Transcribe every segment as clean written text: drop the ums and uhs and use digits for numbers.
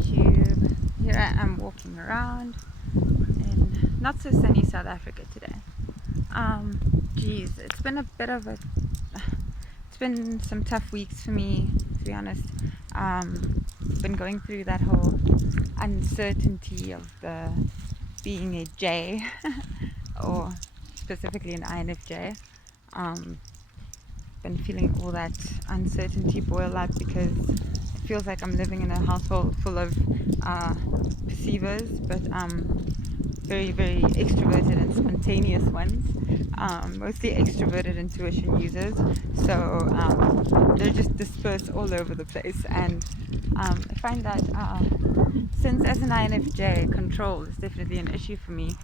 YouTube. Here I am walking around in not so sunny South Africa today. It's been a bit of a it's been some tough weeks for me, to be honest. Been going through that whole uncertainty of the being a J or specifically an INFJ. Been feeling all that uncertainty boil up because it feels like I'm living in a household full of perceivers, but very, very extroverted and spontaneous ones, mostly extroverted intuition users. So they're just dispersed all over the place. And I find that since as an INFJ, control is definitely an issue for me,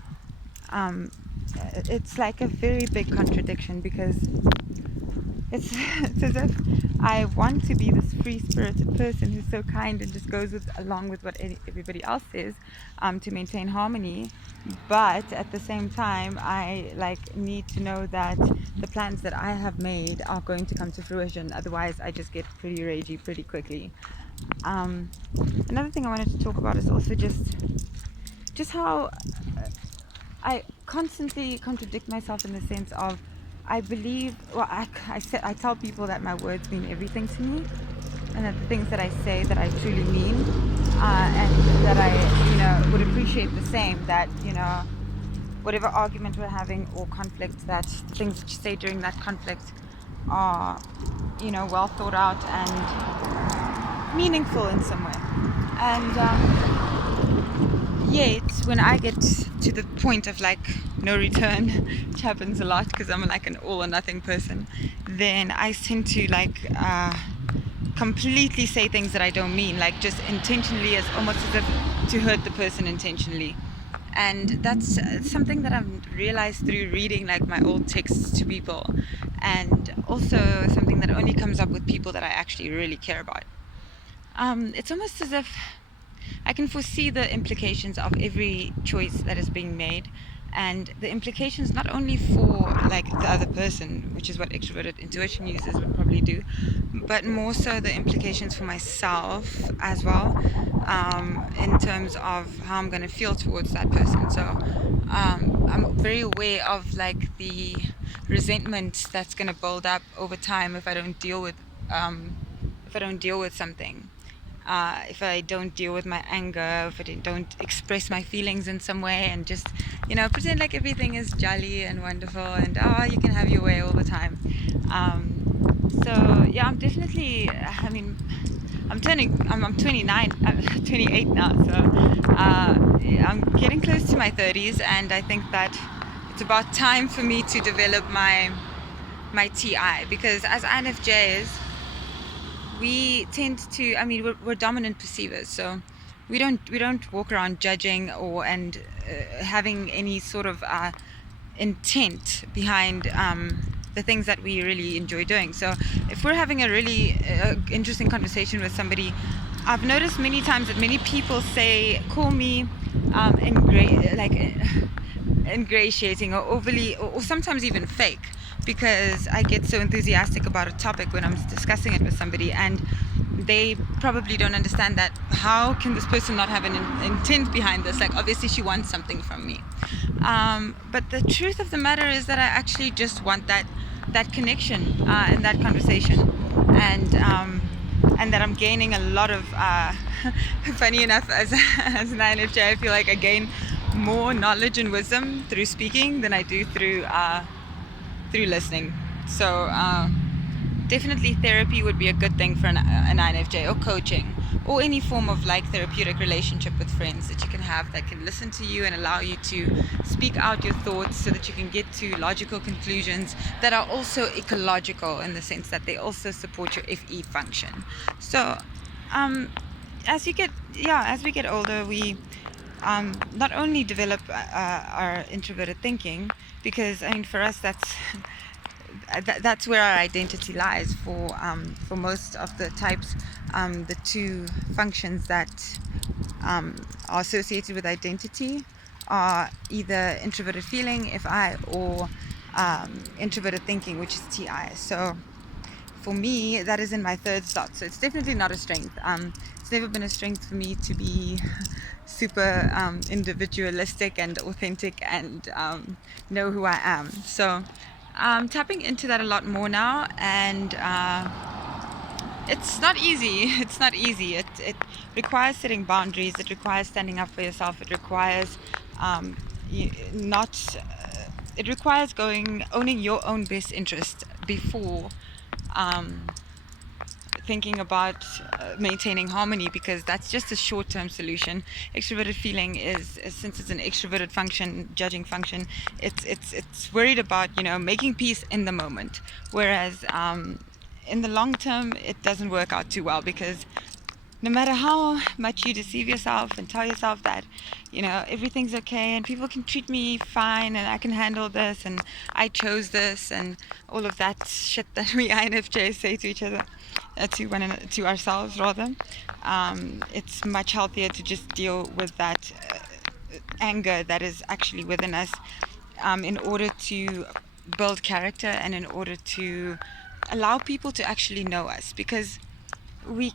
it's like a very big contradiction because it's as if I want to be this free-spirited person who's so kind and just goes along with what everybody else says to maintain harmony. But at the same time, I need to know that the plans that I have made are going to come to fruition. Otherwise, I just get pretty ragey pretty quickly. Another thing I wanted to talk about is also just how I constantly contradict myself in the sense of I believe, well, I tell people that my words mean everything to me, and that the things that I say that I truly mean, and that I, would appreciate the same. That whatever argument we're having or conflict, that the things that you say during that conflict are, well thought out and meaningful in some way. And yet, when I get to the point of no return, which happens a lot because I'm like an all or nothing person, then I tend to completely say things that I don't mean, just intentionally, as almost as if to hurt the person intentionally. And that's something that I've realized through reading my old texts to people, and also something that only comes up with people that I actually really care about. It's almost as if I can foresee the implications of every choice that is being made, and the implications not only for the other person, which is what extroverted intuition users would probably do, but more so the implications for myself as well, in terms of how I'm going to feel towards that person. So I'm very aware of the resentment that's going to build up over time if I don't deal with something. If I don't deal with my anger, if I don't express my feelings in some way, and just pretend like everything is jolly and wonderful and you can have your way all the time. So yeah, I'm definitely, I'm 29, 28 now, so I'm getting close to my 30s, and I think that it's about time for me to develop my TI, because as INFJs, we tend to, we're dominant perceivers, so we don't walk around judging and having any sort of intent behind the things that we really enjoy doing. So if we're having a really interesting conversation with somebody, I've noticed many times that many people call me ingratiating or overly, or sometimes even fake, because I get so enthusiastic about a topic when I'm discussing it with somebody, and they probably don't understand that how can this person not have an intent behind this? Obviously she wants something from me. But the truth of the matter is that I actually just want that connection in that conversation, and that I'm gaining a lot of funny enough, as an INFJ, I feel like I gain more knowledge and wisdom through speaking than I do through listening. So definitely therapy would be a good thing for an INFJ, or coaching, or any form of therapeutic relationship with friends that you can have that can listen to you and allow you to speak out your thoughts, so that you can get to logical conclusions that are also ecological, in the sense that they also support your FE function. So as we get older, we not only develop our introverted thinking, because for us that's where our identity lies for most of the types. The two functions that are associated with identity are either introverted feeling, FI, or introverted thinking, which is TI. So for me, that is in my third slot. So it's definitely not a strength. It's never been a strength for me to be super individualistic and authentic and know who I am. So tapping into that a lot more now, and it's not easy. It's not easy. It requires setting boundaries. It requires standing up for yourself. It requires not. It requires owning your own best interest before thinking about maintaining harmony, because that's just a short-term solution. Extroverted feeling is since it's an extroverted function, judging function, it's worried about making peace in the moment, whereas in the long term it doesn't work out too well, because no matter how much you deceive yourself and tell yourself that everything's okay and people can treat me fine and I can handle this and I chose this and all of that shit that we INFJs say to each other, to ourselves rather, it's much healthier to just deal with that anger that is actually within us, in order to build character and in order to allow people to actually know us, because we